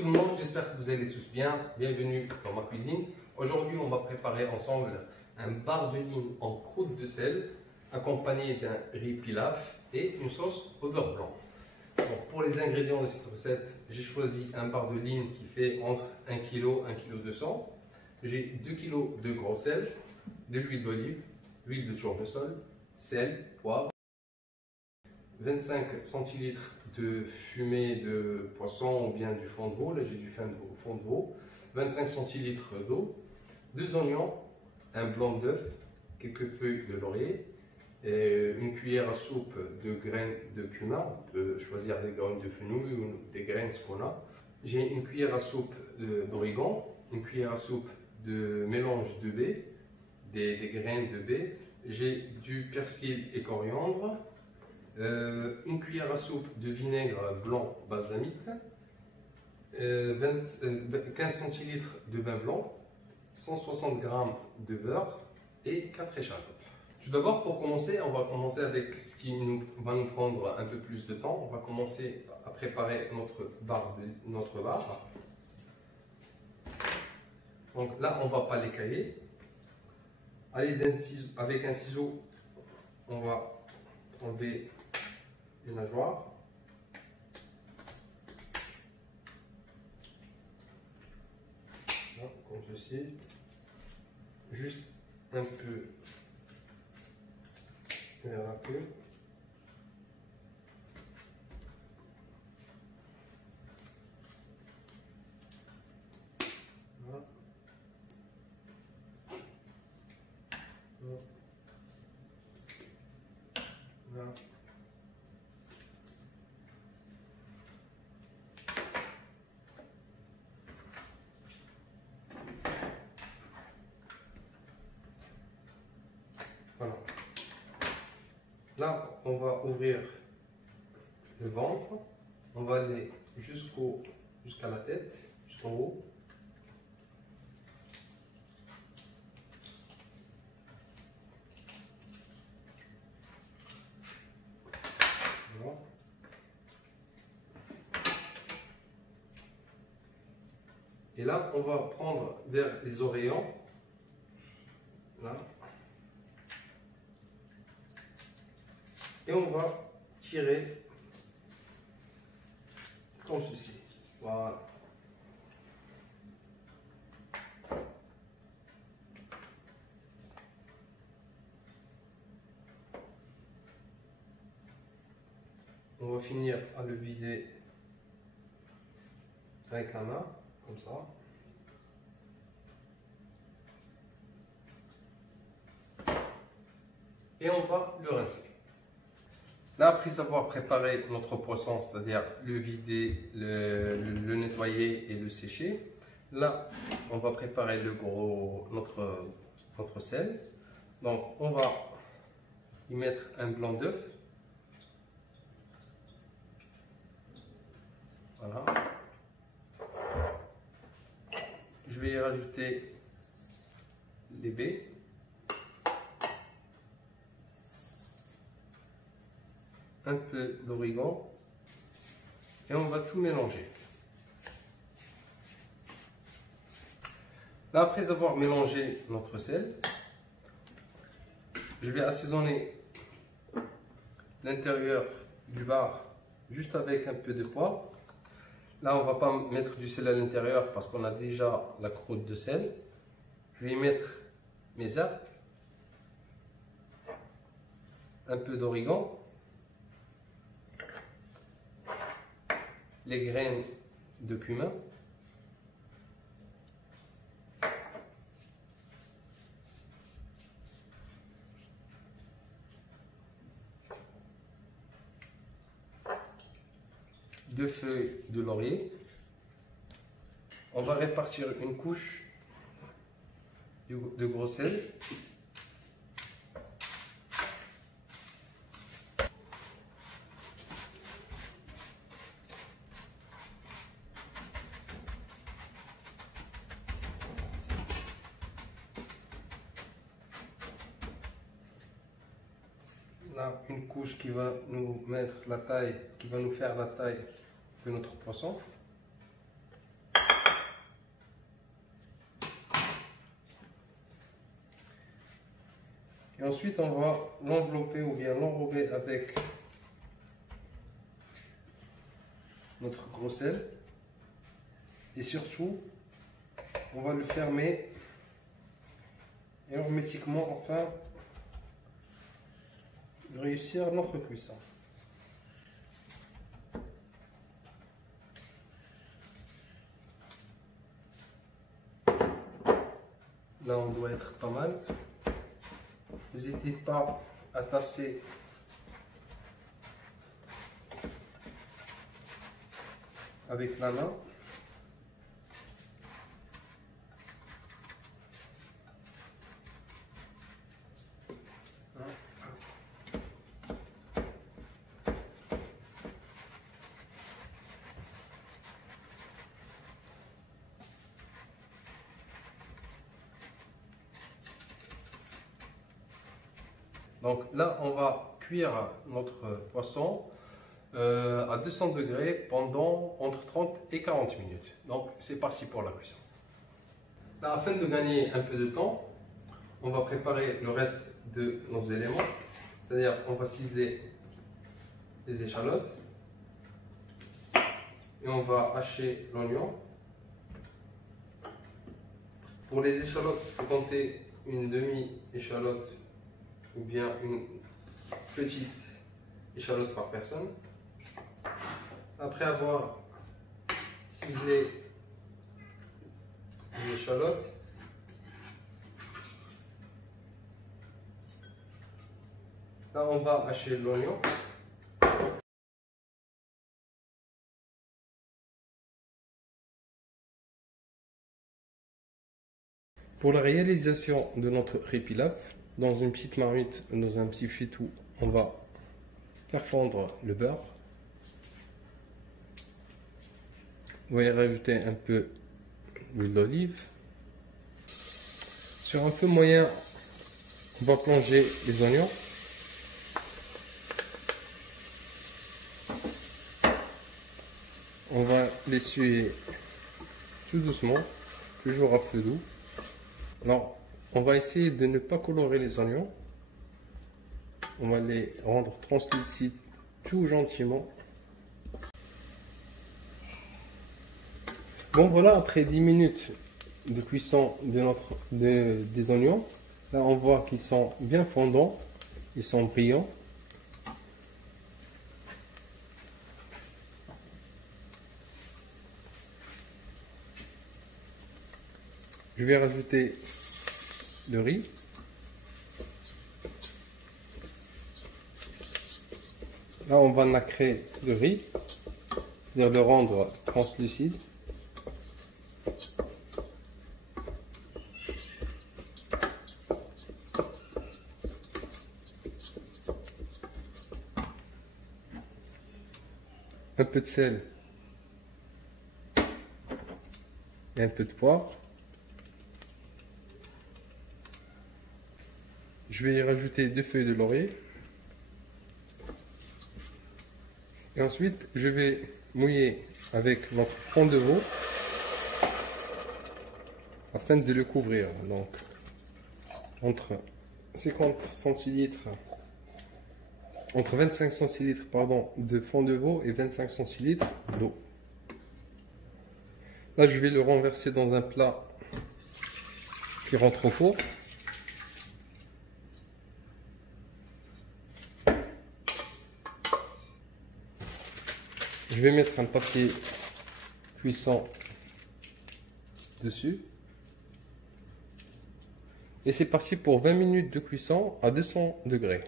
tout le monde, j'espère que vous allez tous bien. Bienvenue dans ma cuisine. Aujourd'hui, on va préparer ensemble un bar de ligne en croûte de sel accompagné d'un riz pilaf et une sauce au beurre blanc. Donc, pour les ingrédients de cette recette, j'ai choisi un bar de ligne qui fait entre 1 kg, 1 kg 200. J'ai 2 kg de gros sel, de l'huile d'olive, l'huile de tournesol, sel, poivre, 25 centilitres de fumée de poisson ou bien du fond de veau, là j'ai du fond de veau, 25 centilitres d'eau, 2 oignons, un blanc d'œuf, quelques feuilles de laurier, et une cuillère à soupe de graines de cumin. On peut choisir des graines de fenouil ou des graines ce qu'on a. J'ai une cuillère à soupe d'origan, une cuillère à soupe de mélange de baie, des graines de baie. J'ai du persil et coriandre, une cuillère à soupe de vinaigre blanc balsamique, 15 centilitres de vin blanc, 160 g de beurre et 4 échalotes. Tout d'abord, pour commencer, on va commencer avec ce qui va nous prendre un peu plus de temps. On va commencer à préparer notre bar. Donc là, on ne va pas l'écailler. Allez, avec un ciseau, on va enlever les nageoires. Voilà, comme ceci. Juste un peu vers la queue. Voilà. Voilà. Voilà. Là, on va ouvrir le ventre. On va aller jusqu'à la tête, jusqu'en haut. Voilà. Et là, on va prendre vers les oreillons. Là. Et on va tirer comme ceci. Voilà. On va finir à le vider avec la main, comme ça. Et on va le rincer. Là, après avoir préparé notre poisson, c'est-à-dire le vider, le nettoyer et le sécher, là, on va préparer notre sel. Donc, on va y mettre un blanc d'œuf. Voilà. Je vais y rajouter les baies. Un peu d'origan et on va tout mélanger. Là, après avoir mélangé notre sel, je vais assaisonner l'intérieur du bar juste avec un peu de poivre. Là, on ne va pas mettre du sel à l'intérieur parce qu'on a déjà la croûte de sel. Je vais y mettre mes herbes, un peu d'origan, les graines de cumin, deux feuilles de laurier. On va répartir une couche de gros sel. Là, une couche qui va nous mettre la taille, qui va nous faire la taille de notre poisson. Et ensuite, on va l'envelopper ou bien l'enrober avec notre gros sel. Et surtout, on va le fermer et hermétiquement afin de réussir notre cuisson. Là, on doit être pas mal. N'hésitez pas à tasser avec la main. Donc là, on va cuire notre poisson à 200 degrés pendant entre 30 et 40 minutes. Donc c'est parti pour la cuisson. Là, afin de gagner un peu de temps, on va préparer le reste de nos éléments. C'est-à-dire, on va ciseler les échalotes et on va hacher l'oignon. Pour les échalotes, il faut compter une demi-échalote ou bien une petite échalote par personne. Après avoir ciselé les échalotes, là on va hacher l'oignon. Pour la réalisation de notre riz pilaf, dans une petite marmite, dans un petit fouettou, on va faire fondre le beurre. On va y rajouter un peu d'huile d'olive. Sur un feu moyen, on va plonger les oignons. On va les suer tout doucement, toujours à feu doux. Alors, on va essayer de ne pas colorer les oignons. On va les rendre translucides tout gentiment. Bon voilà, après 10 minutes de cuisson des oignons, là on voit qu'ils sont bien fondants, ils sont brillants. Je vais rajouter le riz. Là, on va nacrer le riz, c'est-à-dire le rendre translucide. Un peu de sel et un peu de poivre. Je vais y rajouter 2 feuilles de laurier. Et ensuite, je vais mouiller avec notre fond de veau afin de le couvrir. Donc, entre 50 centilitres, entre 25 centilitres pardon, de fond de veau et 25 centilitres d'eau. Là, je vais le renverser dans un plat qui rentre au four. Je vais mettre un papier cuisson dessus. Et c'est parti pour 20 minutes de cuisson à 200 degrés.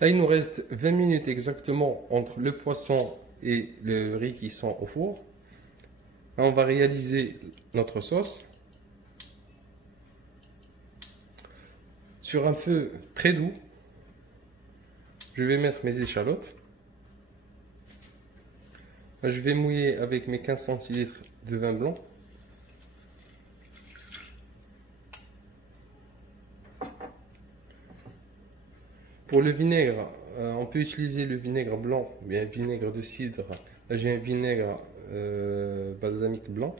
Là, il nous reste 20 minutes exactement entre le poisson et le riz qui sont au four. Là, on va réaliser notre sauce. Sur un feu très doux, je vais mettre mes échalotes. Là, je vais mouiller avec mes 15 centilitres de vin blanc. Pour le vinaigre, on peut utiliser le vinaigre blanc ou bien vinaigre de cidre. Là, j'ai un vinaigre balsamique blanc.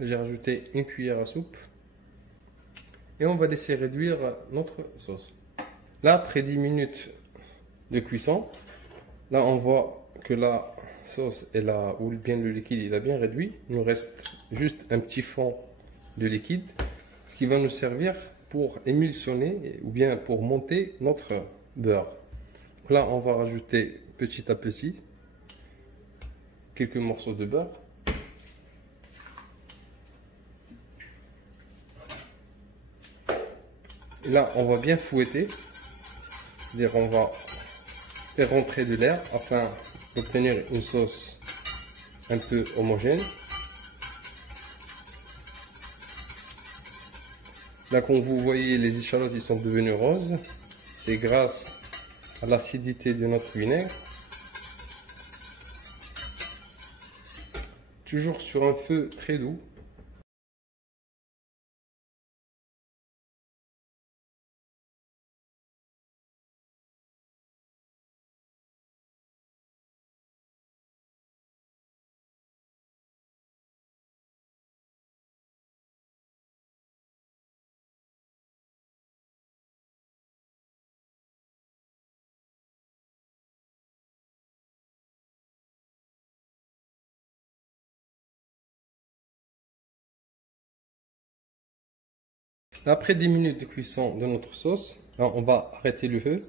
J'ai rajouté une cuillère à soupe. et on va laisser réduire notre sauce. Là, après 10 minutes de cuisson, là on voit que la sauce est là, ou bien le liquide il a bien réduit. Il nous reste juste un petit fond de liquide, ce qui va nous servir pour émulsionner ou bien pour monter notre beurre. Donc là on va rajouter petit à petit quelques morceaux de beurre. Là on va bien fouetter, c'est-à-dire on va faire rentrer de l'air afin d'obtenir une sauce un peu homogène. Là, comme vous voyez, les échalotes ils sont devenues roses. C'est grâce à l'acidité de notre vinaigre. Toujours sur un feu très doux. Après 10 minutes de cuisson de notre sauce, là, on va arrêter le feu.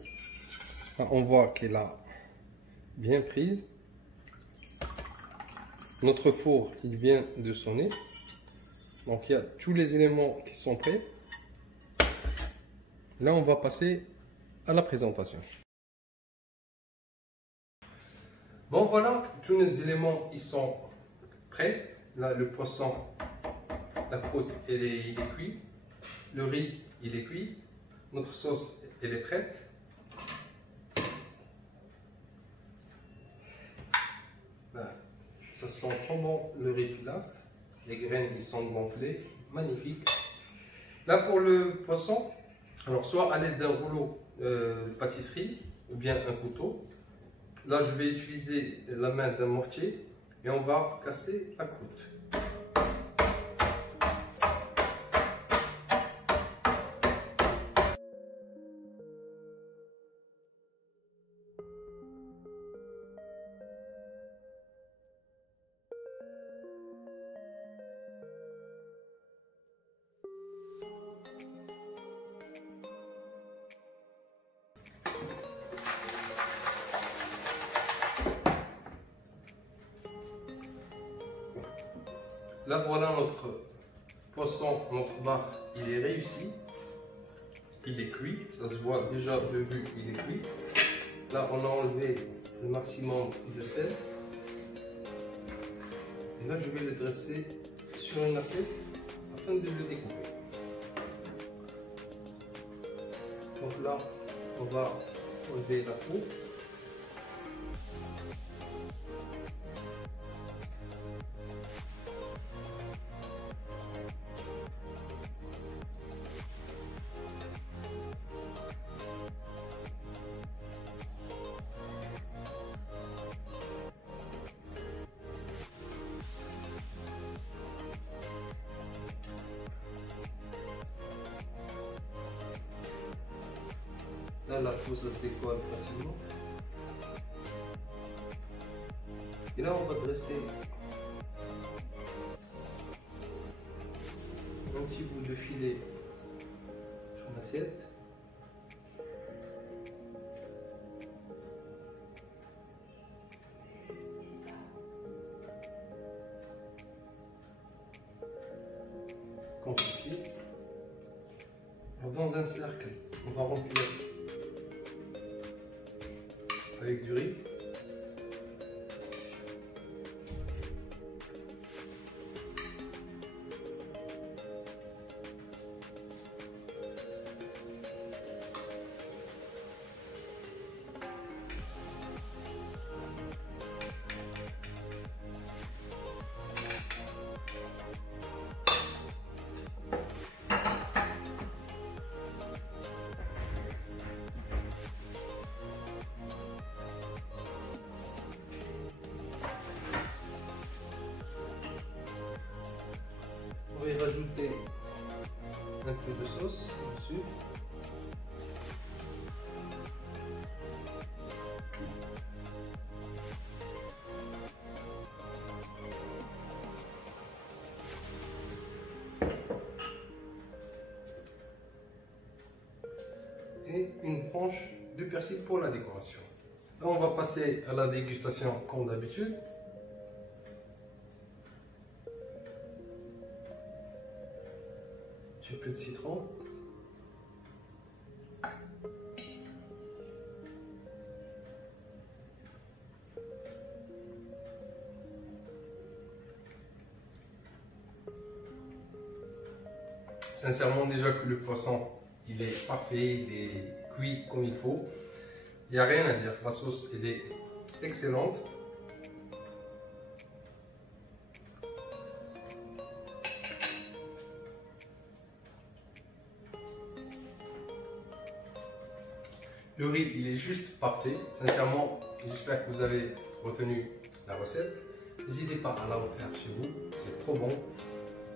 Là, on voit qu'elle a bien prise. Notre four, il vient de sonner. Donc, il y a tous les éléments qui sont prêts. Là, on va passer à la présentation. Bon, voilà, tous les éléments, ils sont prêts. Là, le poisson, la croûte, il est cuit. Le riz, il est cuit. Notre sauce, elle est prête. Là, ça sent trop bon le riz pilaf. Les graines, ils sont gonflées. Magnifique. Là, pour le poisson, alors soit à l'aide d'un rouleau de pâtisserie ou bien un couteau. Là, je vais utiliser la main d'un mortier et on va casser la croûte. Là, voilà notre poisson, notre bar, il est réussi. Il est cuit, ça se voit déjà de vue, il est cuit. Là, on a enlevé le maximum de sel. Et là, je vais le dresser sur une assiette afin de le découper. Donc là, on va enlever la peau. Là, la peau, ça se décolle facilement. Et là, on va dresser un petit bout de filet sur l'assiette. Comme ceci. Alors, dans un cercle, on va remplir avec du riz. peu de sauce dessus. Et une tranche de persil pour la décoration. Là, on va passer à la dégustation comme d'habitude. Un peu de citron. Sincèrement, déjà que le poisson, il est parfait, il est cuit comme il faut. Il n'y a rien à dire, la sauce elle est excellente. Le riz, il est juste parfait. Sincèrement, j'espère que vous avez retenu la recette. N'hésitez pas à la refaire chez vous, c'est trop bon.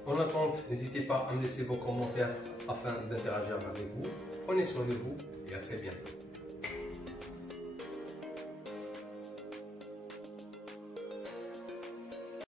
En attente, n'hésitez pas à me laisser vos commentaires afin d'interagir avec vous. Prenez soin de vous et à très bientôt.